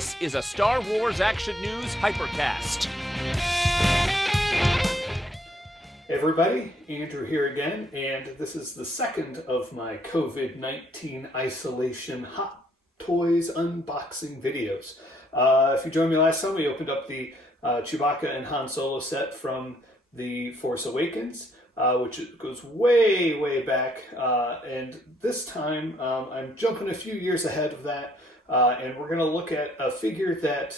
This is a Star Wars Action News Hypercast. Hey everybody, Andrew here again, and this is the second of my COVID-19 isolation hot toys unboxing videos. If you joined me last time, we opened up the Chewbacca and Han Solo set from The Force Awakens, which goes way, way back, and this time I'm jumping a few years ahead of that, and we're going to look at a figure that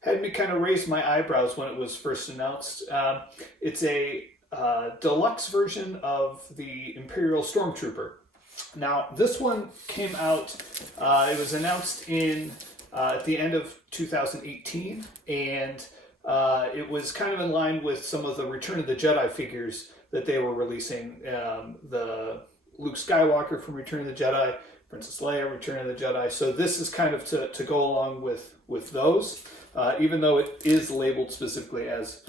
had me kind of raise my eyebrows when it was first announced. It's a deluxe version of the Imperial Stormtrooper. Now, this one came out, it was announced at the end of 2018, and it was kind of in line with some of the Return of the Jedi figures that they were releasing. The Luke Skywalker from Return of the Jedi, Princess Leia, Return of the Jedi. So this is kind of to go along with those. Even though it is labeled specifically as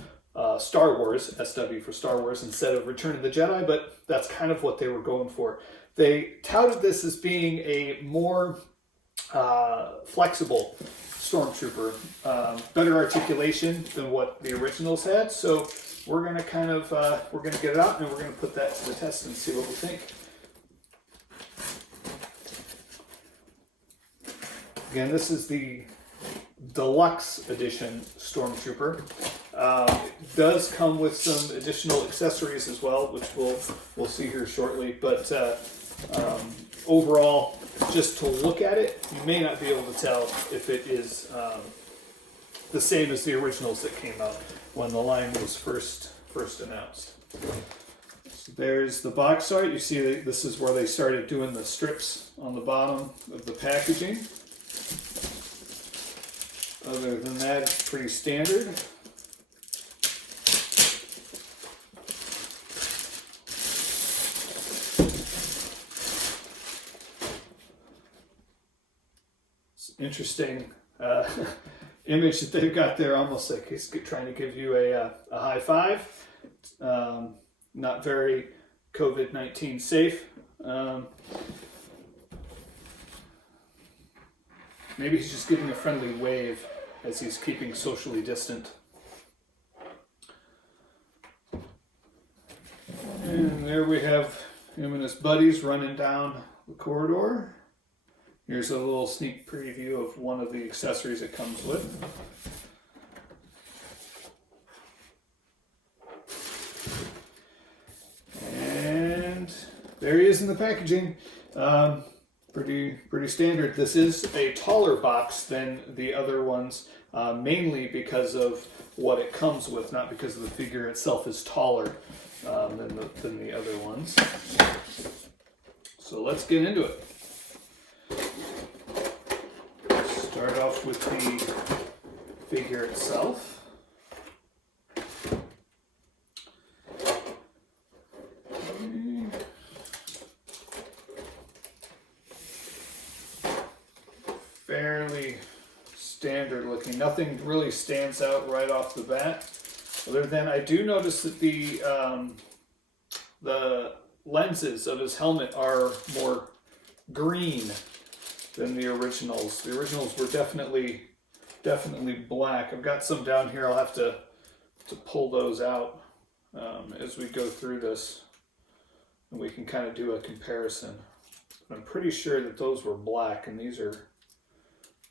Star Wars, SW for Star Wars, instead of Return of the Jedi, but that's kind of what they were going for. They touted this as being a more flexible Stormtrooper, better articulation than what the originals had, so we're going to we're going to get it out and we're going to put that to the test and see what we think. Again, this is the Deluxe Edition Stormtrooper. It does come with some additional accessories as well, which we'll see here shortly. But overall, just to look at it, you may not be able to tell if it is the same as the originals that came out when the line was first announced. So there's the box art. You see this is where they started doing the strips on the bottom of the packaging. Other than that, it's pretty standard. It's an interesting image that they've got there, almost like he's trying to give you a high five. Not very COVID-19 safe. Maybe he's just giving a friendly wave as he's keeping socially distant. And there we have him and his buddies running down the corridor. Here's a little sneak preview of one of the accessories it comes with. And there he is in the packaging. Pretty standard. This is a taller box than the other ones, mainly because of what it comes with, not because the figure itself is taller than the other ones. So let's get into it. Start off with the figure itself. Fairly standard looking. Nothing really stands out right off the bat. Other than I do notice that the lenses of his helmet are more green than the originals. The originals were definitely black. I've got some down here. I'll have to pull those out as we go through this, and we can kind of do a comparison. But I'm pretty sure that those were black, and these are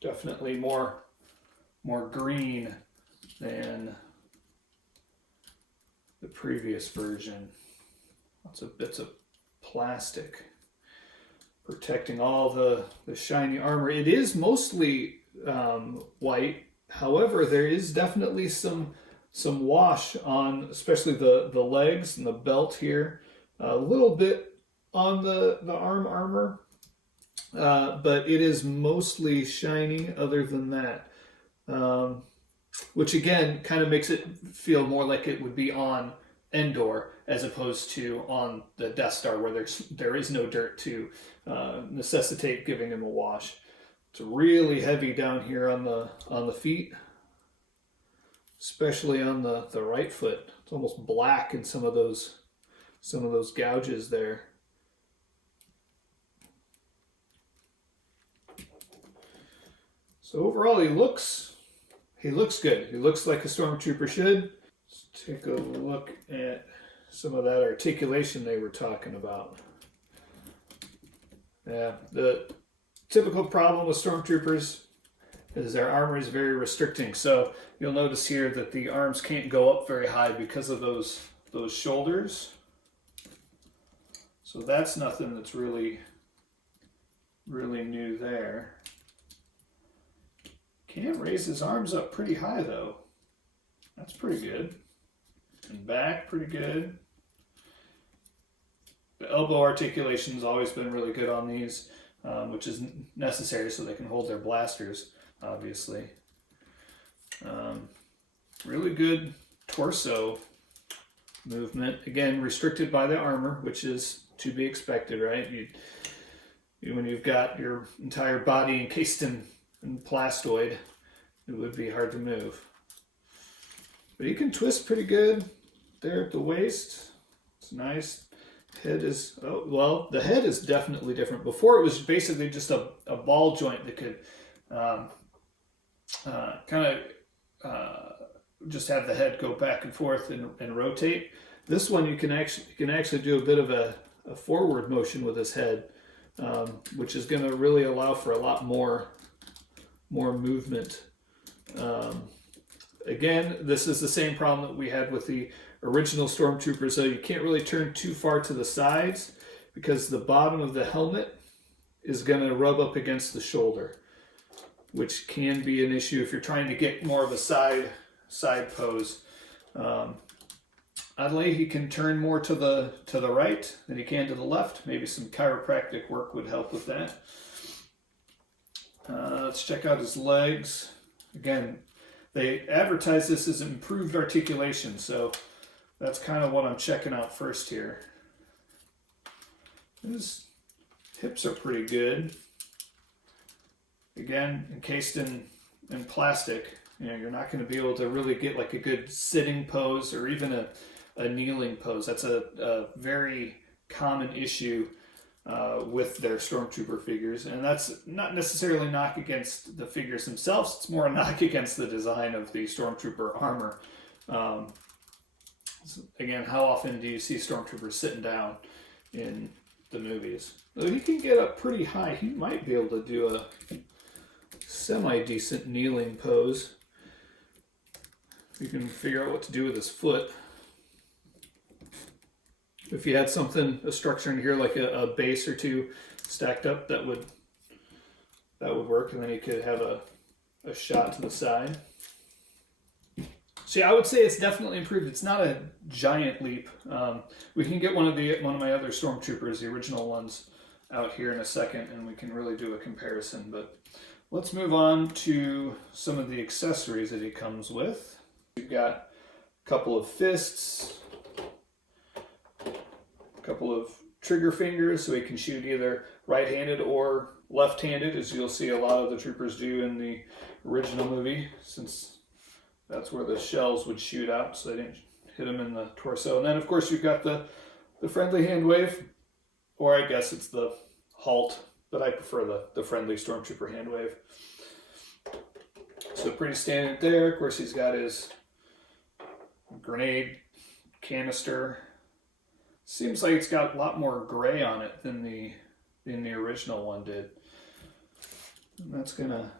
definitely more green than the previous version. Lots of bits of plastic protecting all the shiny armor. It is mostly white. However, there is definitely some wash on, especially the legs and the belt here. A little bit on the arm armor. But it is mostly shiny other than that, which again kind of makes it feel more like it would be on Endor as opposed to on the Death Star, where there is no dirt to necessitate giving him a wash. It's really heavy down here on the feet, especially on the right foot. It's almost black in some of those gouges there. So overall, he looks good. He looks like a stormtrooper should. Let's take a look at some of that articulation they were talking about. Yeah, the typical problem with stormtroopers is their armor is very restricting. So you'll notice here that the arms can't go up very high because of those shoulders. So that's nothing that's really new there. Can raise his arms up pretty high though. That's pretty good. And back, pretty good. The elbow articulation has always been really good on these, which is necessary so they can hold their blasters, obviously. Really good torso movement. Again, restricted by the armor, which is to be expected, right? When you've got your entire body encased in plastoid, it would be hard to move. But he can twist pretty good there at the waist. It's nice. Head is, oh, well, the head is definitely different. Before it was basically just a ball joint that could just have the head go back and forth and rotate. This one you can actually do a bit of a forward motion with his head, which is going to really allow for a lot more movement. Again, this is the same problem that we had with the original Stormtroopers, so you can't really turn too far to the sides because the bottom of the helmet is going to rub up against the shoulder, which can be an issue if you're trying to get more of a side pose. Oddly, he can turn more to the right than he can to the left. Maybe some chiropractic work would help with that. Let's check out his legs. Again, they advertise this as improved articulation, so that's kind of what I'm checking out first here. His hips are pretty good. Again, encased in plastic, you're not going to be able to really get like a good sitting pose or even a kneeling pose. That's a very common issue with their Stormtrooper figures, and that's not necessarily a knock against the figures themselves. It's more a knock against the design of the Stormtrooper armor. Again, how often do you see Stormtroopers sitting down in the movies? Though he can get up pretty high. He might be able to do a semi-decent kneeling pose. You can figure out what to do with his foot. If you had a structure in here like a base or two stacked up, that would work, and then you could have a shot to the side. So yeah, I would say it's definitely improved. It's not a giant leap. We can get one of my other Stormtroopers, the original ones, out here in a second, and we can really do a comparison. But let's move on to some of the accessories that he comes with. We've got a couple of fists, a couple of trigger fingers, so he can shoot either right-handed or left-handed, as you'll see a lot of the troopers do in the original movie, since that's where the shells would shoot out, so they didn't hit him in the torso. And then, of course, you've got the friendly hand wave, or I guess it's the halt, but I prefer the friendly Stormtrooper hand wave. So pretty standard there. Of course, he's got his grenade canister. Seems like it's got a lot more gray on it than the original one did. And that's gonna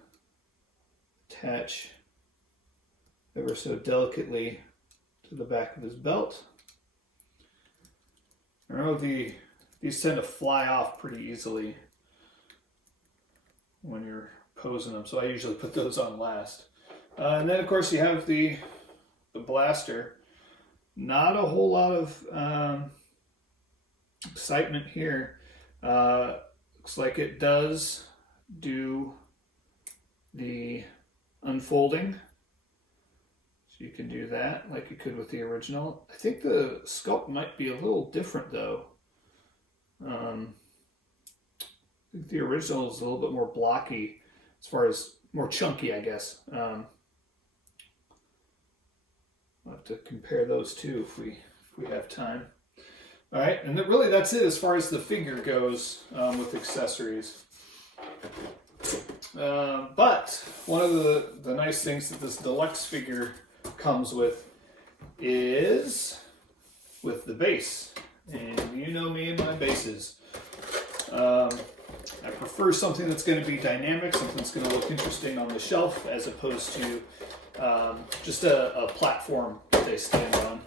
attach ever so delicately to the back of his belt. I know these tend to fly off pretty easily when you're posing them, so I usually put those on last. And then, of course, you have the blaster. Not a whole lot of excitement here. Looks like it does do the unfolding. So you can do that like you could with the original. I think the sculpt might be a little different though. I think the original is a little bit more blocky, as far as more chunky, I guess. We'll have to compare those two if we have time. All right, and really that's it as far as the figure goes with accessories. But one of the nice things that this deluxe figure comes with is with the base. And you know me and my bases. I prefer something that's going to be dynamic, something that's going to look interesting on the shelf, as opposed to just a platform that they stand on.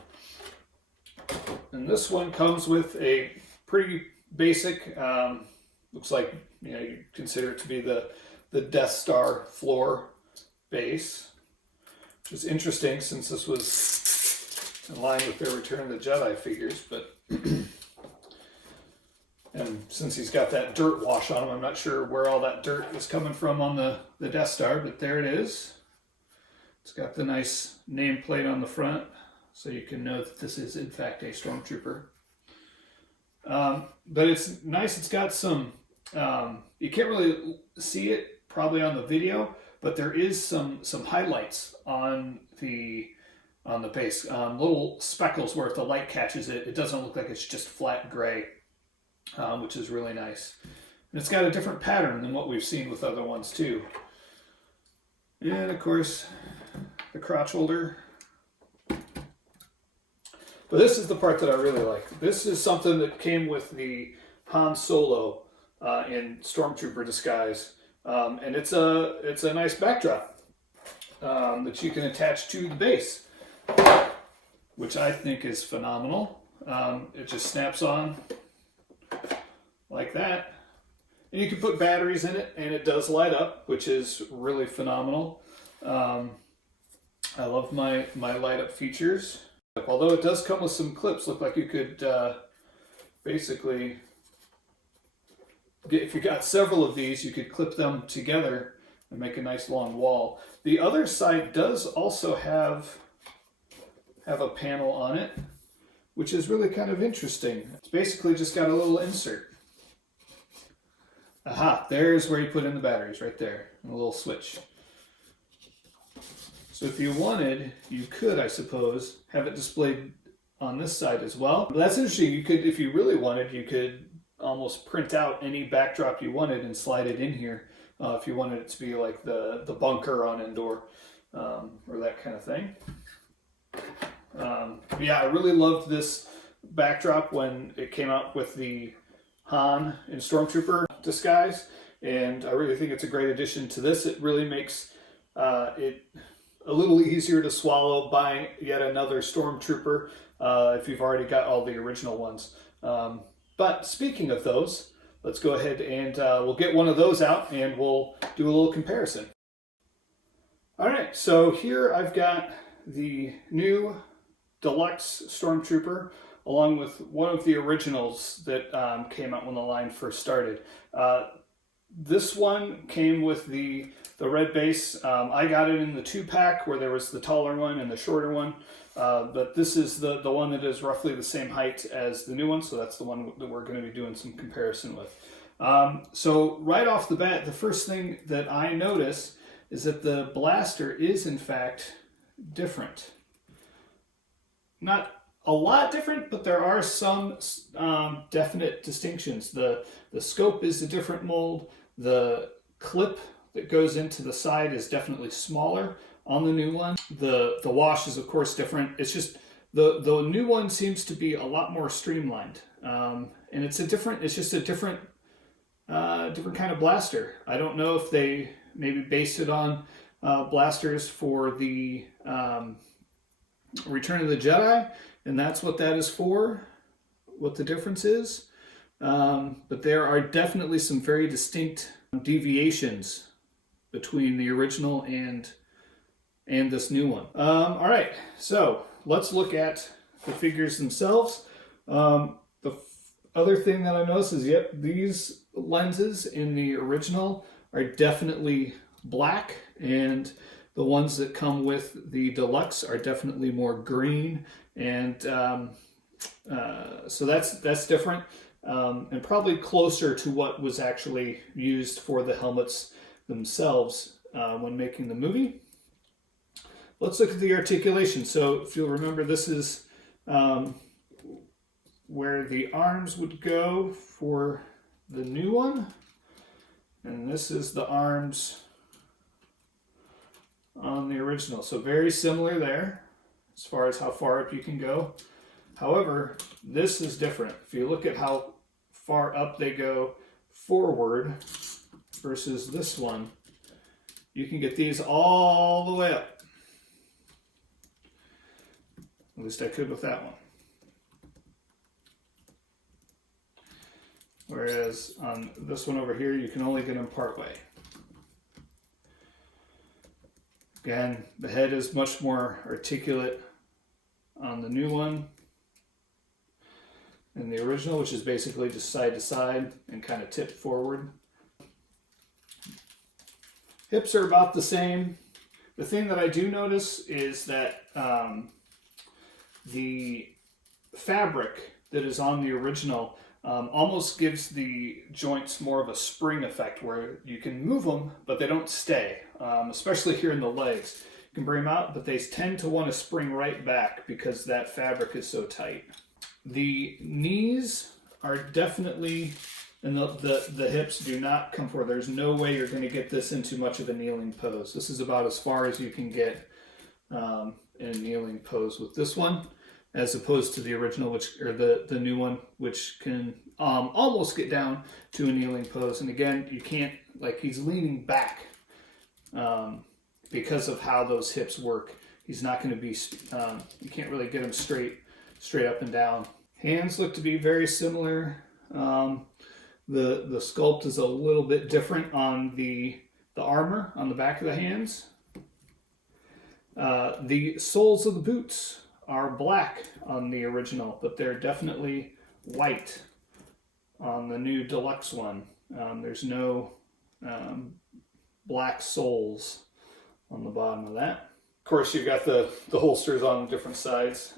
And this one comes with a pretty basic, looks like, you know, you consider it to be the Death Star floor base, which is interesting since this was in line with their Return of the Jedi figures, but and since he's got that dirt wash on him, I'm not sure where all that dirt is coming from on the Death Star, but there it is. It's got the nice nameplate on the front, so you can know that this is in fact a Stormtrooper. But it's nice. It's got some, you can't really see it probably on the video, but there is some highlights on the base. Little speckles where if the light catches it, it doesn't look like it's just flat gray, which is really nice. And it's got a different pattern than what we've seen with other ones too. And of course, the crotch holder. But this is the part that I really like. This is something that came with the Han Solo in Stormtrooper disguise. And it's a nice backdrop that you can attach to the base, which I think is phenomenal. It just snaps on like that. And you can put batteries in it, and it does light up, which is really phenomenal. I love my light up features. Although it does come with some clips, look like you could basically, if you got several of these, you could clip them together and make a nice long wall. The other side does also have a panel on it, which is really kind of interesting. It's basically just got a little insert. Aha, there's where you put in the batteries, right there, and a little switch. So if you wanted, you could, I suppose, have it displayed on this side as well. But that's interesting. You could, if you really wanted, you could almost print out any backdrop you wanted and slide it in here if you wanted it to be like the bunker on Endor or that kind of thing. Yeah, I really loved this backdrop when it came out with the Han in Stormtrooper disguise, and I really think it's a great addition to this. It really makes it a little easier to swallow buying yet another Stormtrooper if you've already got all the original ones. But speaking of those, let's go ahead and we'll get one of those out and we'll do a little comparison. All right, so here I've got the new deluxe Stormtrooper along with one of the originals that came out when the line first started. This one came with the red base. I got it in the 2-pack where there was the taller one and the shorter one. But this is the one that is roughly the same height as the new one, so that's the one that we're going to be doing some comparison with. So right off the bat, the first thing that I notice is that the blaster is in fact different. Not a lot different, but there are some definite distinctions. The scope is a different mold. The clip that goes into the side is definitely smaller on the new one. The wash is of course different. It's just the new one seems to be a lot more streamlined, and it's just a different kind of blaster. I don't know if they maybe based it on blasters for the Return of the Jedi, and that's what that is for, what the difference is. But there are definitely some very distinct deviations between the original and this new one. All right, so let's look at the figures themselves. The other thing that I noticed is, yep, these lenses in the original are definitely black, and the ones that come with the deluxe are definitely more green, and so that's different, and probably closer to what was actually used for the helmets themselves when making the movie. Let's look at the articulation. So if you'll remember, this is where the arms would go for the new one. And this is the arms on the original. So very similar there as far as how far up you can go. However, this is different. If you look at how far up they go forward versus this one, you can get these all the way up. At least I could with that one. Whereas on this one over here, you can only get them part way. Again, the head is much more articulate on the new one than the original, which is basically just side to side and kind of tipped forward. Hips are about the same. The thing that I do notice is that the fabric that is on the original almost gives the joints more of a spring effect where you can move them, but they don't stay, especially here in the legs. You can bring them out, but they tend to want to spring right back because that fabric is so tight. The knees are definitely, and the hips do not come forward. There's no way you're going to get this into much of a kneeling pose. This is about as far as you can get in a kneeling pose with this one, as opposed to the original, or the new one, which can almost get down to a kneeling pose. And again, you can't, like, he's leaning back because of how those hips work. He's not going to be, you can't really get him straight up and down. Hands look to be very similar. The sculpt is a little bit different on the armor on the back of the hands. The soles of the boots are black on the original, but they're definitely white on the new deluxe one. There's no black soles on the bottom of that. Of course, you've got the holsters on different sides.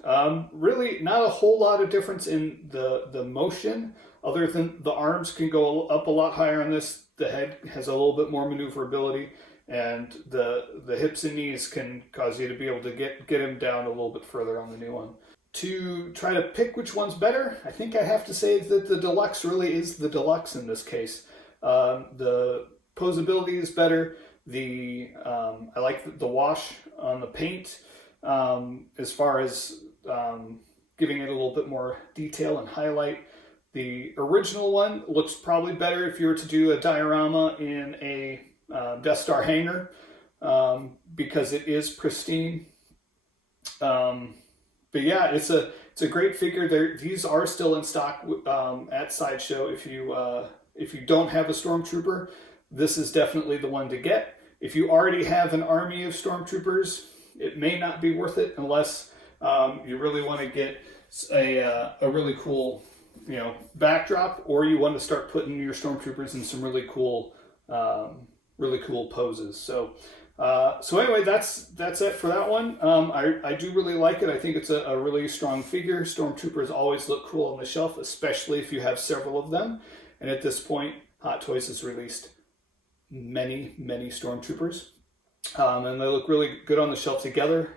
Really not a whole lot of difference in the motion, other than the arms can go up a lot higher on this. The head has a little bit more maneuverability, and the hips and knees can cause you to be able to get him down a little bit further on the new one. To try to pick which one's better, I think I have to say that the deluxe really is the deluxe in this case. The posability is better. I like the wash on the paint as far as giving it a little bit more detail and highlight. The original one looks probably better if you were to do a diorama in a Death Star hangar because it is pristine. But yeah, it's a great figure. These are still in stock at Sideshow. If you don't have a Stormtrooper, this is definitely the one to get. If you already have an army of Stormtroopers, it may not be worth it unless you really want to get a really cool, backdrop, or you want to start putting your Stormtroopers in some really cool poses. So anyway, that's it for that one. I do really like it. I think it's a really strong figure. Stormtroopers always look cool on the shelf, especially if you have several of them. And at this point, Hot Toys has released many Stormtroopers, and they look really good on the shelf together.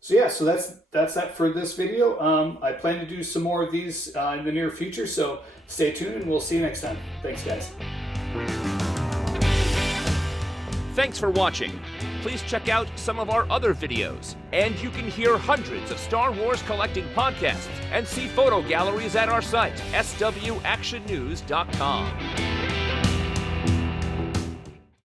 So that's that for this video. I plan to do some more of these in the near future, so stay tuned and we'll see you next time. Thanks, guys. Thanks for watching. Please check out some of our other videos, and you can hear hundreds of Star Wars collecting podcasts and see photo galleries at our site, swactionnews.com.